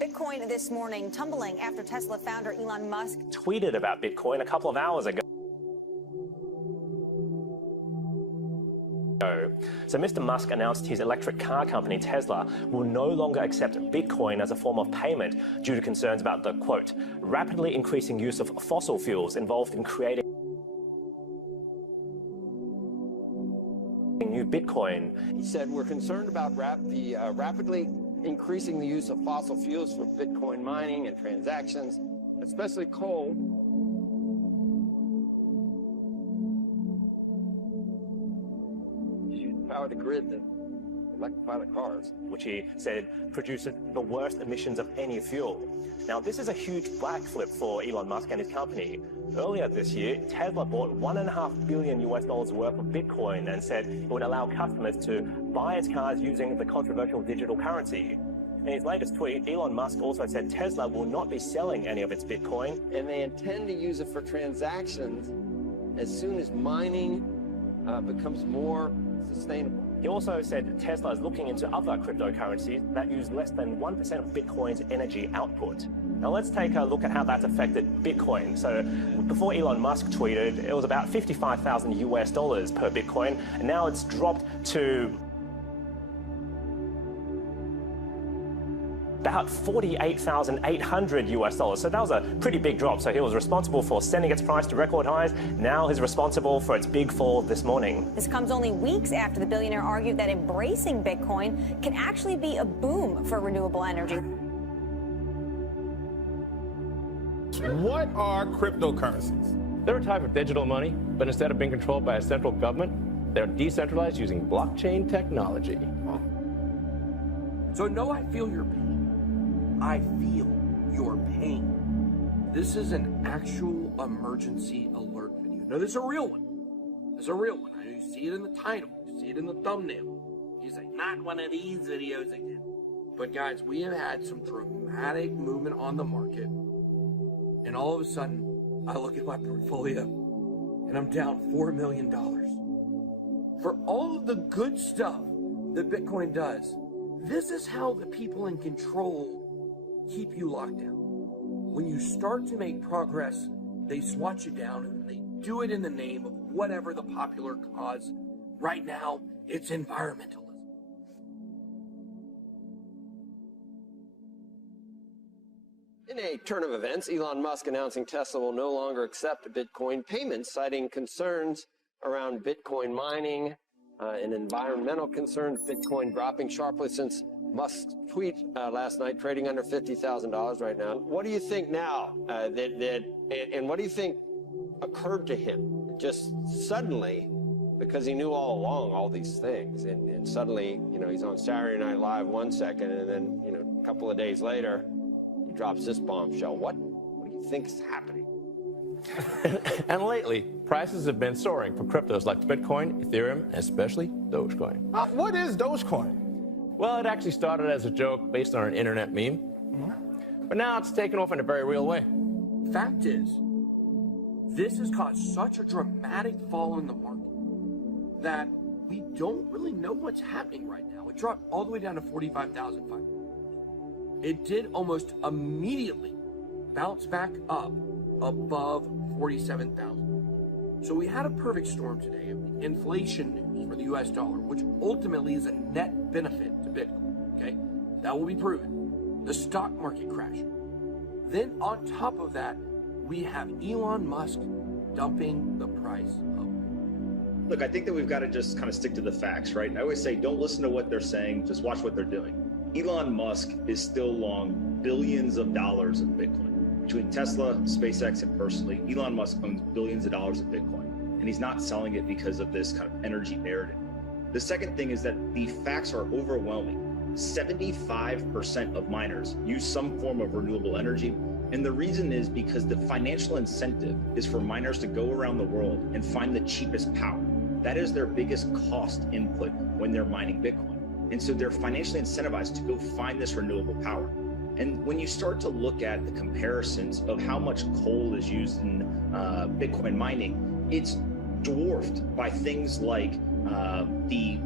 Bitcoin this morning tumbling after Tesla founder Elon Musk tweeted about Bitcoin a couple of hours ago. So Mr. Musk announced his electric car company, Tesla, will no longer accept Bitcoin as a form of payment due to concerns about the, quote, rapidly increasing use of fossil fuels involved in creating new Bitcoin. He said, we're concerned about rapidly increasing the use of fossil fuels for Bitcoin mining and transactions, especially coal. Power the grid to electrify the cars, which he said produces the worst emissions of any fuel. Now, this is a huge backflip for Elon Musk and his company. Earlier this year, Tesla bought $1.5 billion worth of Bitcoin and said it would allow customers to buy its cars using the controversial digital currency. In his latest tweet, Elon Musk also said Tesla will not be selling any of its Bitcoin. And they intend to use it for transactions as soon as mining becomes more sustainable. He also said Tesla is looking into other cryptocurrencies that use less than 1% of Bitcoin's energy output. Now let's take a look at how that's affected Bitcoin. So before Elon Musk tweeted, it was about $55,000 per Bitcoin, and now it's dropped to about $48,800. So that was a pretty big drop. So he was responsible for sending its price to record highs. Now he's responsible for its big fall this morning. This comes only weeks after the billionaire argued that embracing Bitcoin can actually be a boom for renewable energy. What are cryptocurrencies? They're a type of digital money, but instead of being controlled by a central government, they're decentralized using blockchain technology. So no, I feel your pain. I feel your pain. This is an actual emergency alert video. No, this is a real one. This is a real one. You see it in the title. You see it in the thumbnail. You say, not one of these videos again. But guys, we have had some dramatic movement on the market. And all of a sudden, I look at my portfolio and I'm down $4 million. For all of the good stuff that Bitcoin does, this is how the people in control keep you locked down. When you start to make progress, they swat you down, and they do it in the name of whatever the popular cause. Right now, it's environmentalism. In a turn of events, Elon Musk announcing Tesla will no longer accept Bitcoin payments, citing concerns around Bitcoin mining and environmental concerns. Bitcoin dropping sharply since Musk's tweet last night, trading under $50,000 right now. What do you think now? And what do you think occurred to him just suddenly, because he knew all along all these things, and suddenly, he's on Saturday Night Live 1 second, and then, a couple of days later, he drops this bombshell. What do you think is happening? And lately, prices have been soaring for cryptos like Bitcoin, Ethereum, and especially Dogecoin. What is Dogecoin? Well, it actually started as a joke based on an internet meme, but now it's taken off in a very real way. Fact is, this has caused such a dramatic fall in the market that we don't really know what's happening right now. It dropped all the way down to $45,500. It did almost immediately bounce back up above 47,000. So we had a perfect storm today of the inflation news for the US dollar, which ultimately is a net benefit to Bitcoin, okay? That will be proven. The stock market crash. Then on top of that, we have Elon Musk dumping the price of. Look, I think that we've got to just kind of stick to the facts, right? I always say, don't listen to what they're saying, just watch what they're doing. Elon Musk is still long billions of dollars of Bitcoin. Between Tesla, SpaceX, and personally, Elon Musk owns billions of dollars of Bitcoin, and he's not selling it because of this kind of energy narrative. The second thing is that the facts are overwhelming. 75% of miners use some form of renewable energy, and the reason is because the financial incentive is for miners to go around the world and find the cheapest power. That is their biggest cost input when they're mining Bitcoin. And so they're financially incentivized to go find this renewable power. And when you start to look at the comparisons of how much coal is used in Bitcoin mining, it's dwarfed by things like the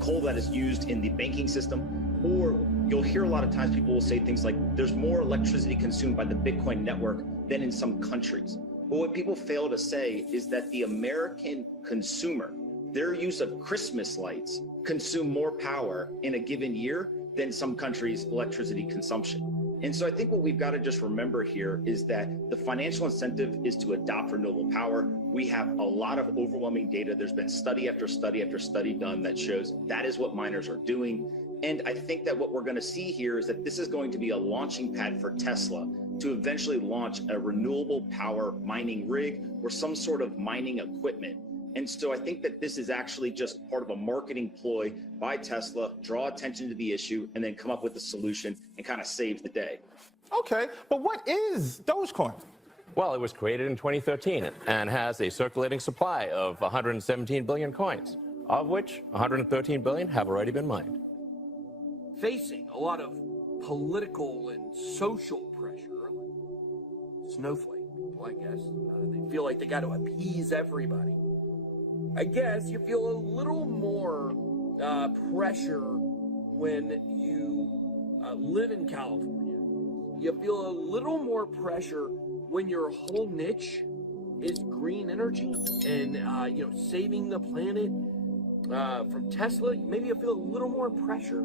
coal that is used in the banking system, Or you'll hear a lot of times people will say things like, there's more electricity consumed by the Bitcoin network than in some countries. But what people fail to say is that the American consumer, their use of Christmas lights consume more power in a given year than some countries' electricity consumption. And so I think what we've got to just remember here is that the financial incentive is to adopt renewable power. We have a lot of overwhelming data. There's been study after study after study done that shows that is what miners are doing. And I think that what we're going to see here is that this is going to be a launching pad for Tesla to eventually launch a renewable power mining rig or some sort of mining equipment. And so I think that this is actually just part of a marketing ploy by Tesla, draw attention to the issue, and then come up with a solution and kind of save the day. Okay, but what is Dogecoin? Well, it was created in 2013 and has a circulating supply of 117 billion coins, of which 113 billion have already been mined. Facing a lot of political and social pressure, like snowflake people, I guess. They feel like they got to appease everybody. I guess you feel a little more pressure when you live in California. You feel a little more pressure when your whole niche is green energy and saving the planet from Tesla. Maybe you feel a little more pressure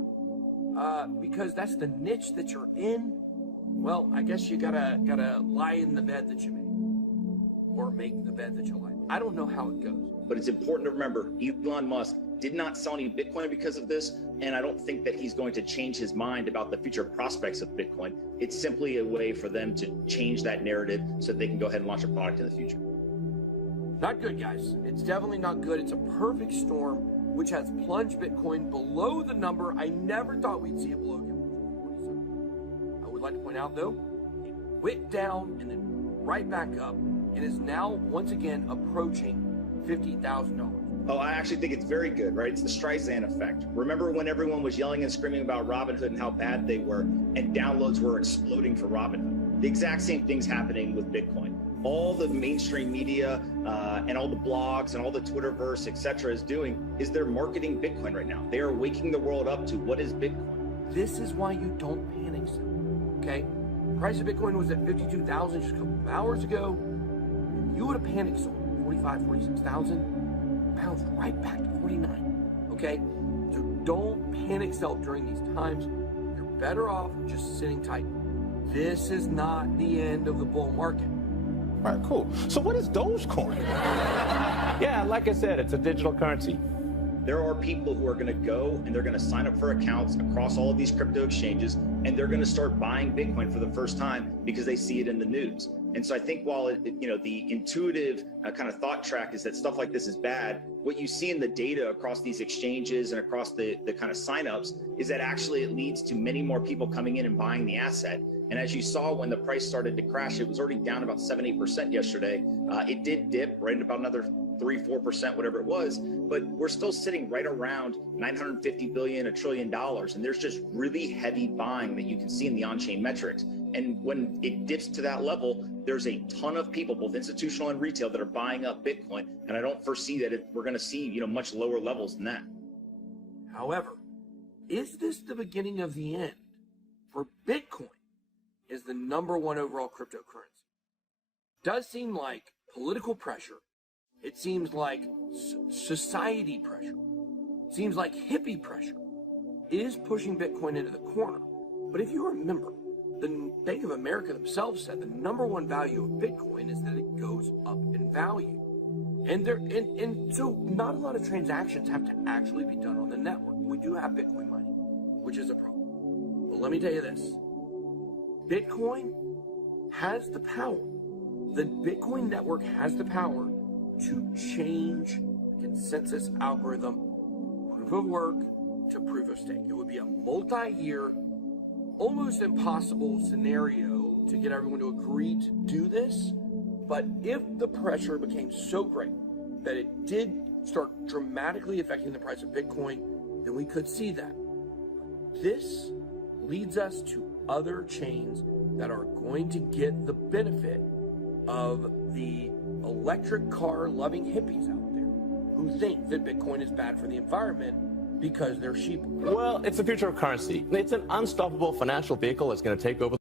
because that's the niche that you're in. Well, I guess you gotta lie in the bed that you made, or make the bed that you lie in. I don't know how it goes. But it's important to remember, Elon Musk did not sell any Bitcoin because of this, and I don't think that he's going to change his mind about the future prospects of Bitcoin. It's simply a way for them to change that narrative so that they can go ahead and launch a product in the future. Not good, guys. It's definitely not good. It's a perfect storm, which has plunged Bitcoin below the number I never thought we'd see it below. I would like to point out, though, it went down and then right back up and is now once again approaching $50,000. Oh, I actually think it's very good, right? It's the Streisand effect. Remember when everyone was yelling and screaming about Robinhood and how bad they were, and downloads were exploding for Robinhood? The exact same thing's happening with Bitcoin. All the mainstream media and all the blogs and all the Twitterverse, et cetera, is doing is they're marketing Bitcoin right now. They are waking the world up to what is Bitcoin. This is why you don't panic sell, okay? The price of Bitcoin was at 52,000 just a couple of hours ago. You would have panic sold 45, 46,000, bounced right back to 49, okay? So don't panic sell during these times. You're better off just sitting tight. This is not the end of the bull market. All right, cool. So what is Dogecoin? Yeah, like I said, it's a digital currency. There are people who are going to go and they're going to sign up for accounts across all of these crypto exchanges, and they're going to start buying Bitcoin for the first time because they see it in the news. And so I think while the intuitive kind of thought track is that stuff like this is bad, what you see in the data across these exchanges and across the kind of signups is that actually it leads to many more people coming in and buying the asset. And as you saw when the price started to crash, it was already down about 7-8% yesterday. It did dip right at about another 3-4%, whatever it was, but we're still sitting right around 950 billion, $1 trillion. And there's just really heavy buying that you can see in the on-chain metrics. And when it dips to that level, there's a ton of people, both institutional and retail, that are buying up Bitcoin. And I don't foresee that we're going to see, much lower levels than that. However, is this the beginning of the end for Bitcoin as the #1 overall cryptocurrency? Does seem like political pressure. It seems like society pressure. It seems like hippie pressure is pushing Bitcoin into the corner. But if you remember, the Bank of America themselves said the #1 value of Bitcoin is that it goes up in value. And so not a lot of transactions have to actually be done on the network. We do have Bitcoin mining, which is a problem. But let me tell you this. Bitcoin has the power. The Bitcoin network has the power to change the consensus algorithm, proof of work to proof of stake. It would be a multi-year, almost impossible scenario to get everyone to agree to do this. But if the pressure became so great that it did start dramatically affecting the price of Bitcoin, then we could see that. This leads us to other chains that are going to get the benefit of the electric car loving hippies out there who think that Bitcoin is bad for the environment because they're sheep. Well, it's the future of currency. It's an unstoppable financial vehicle that's going to take over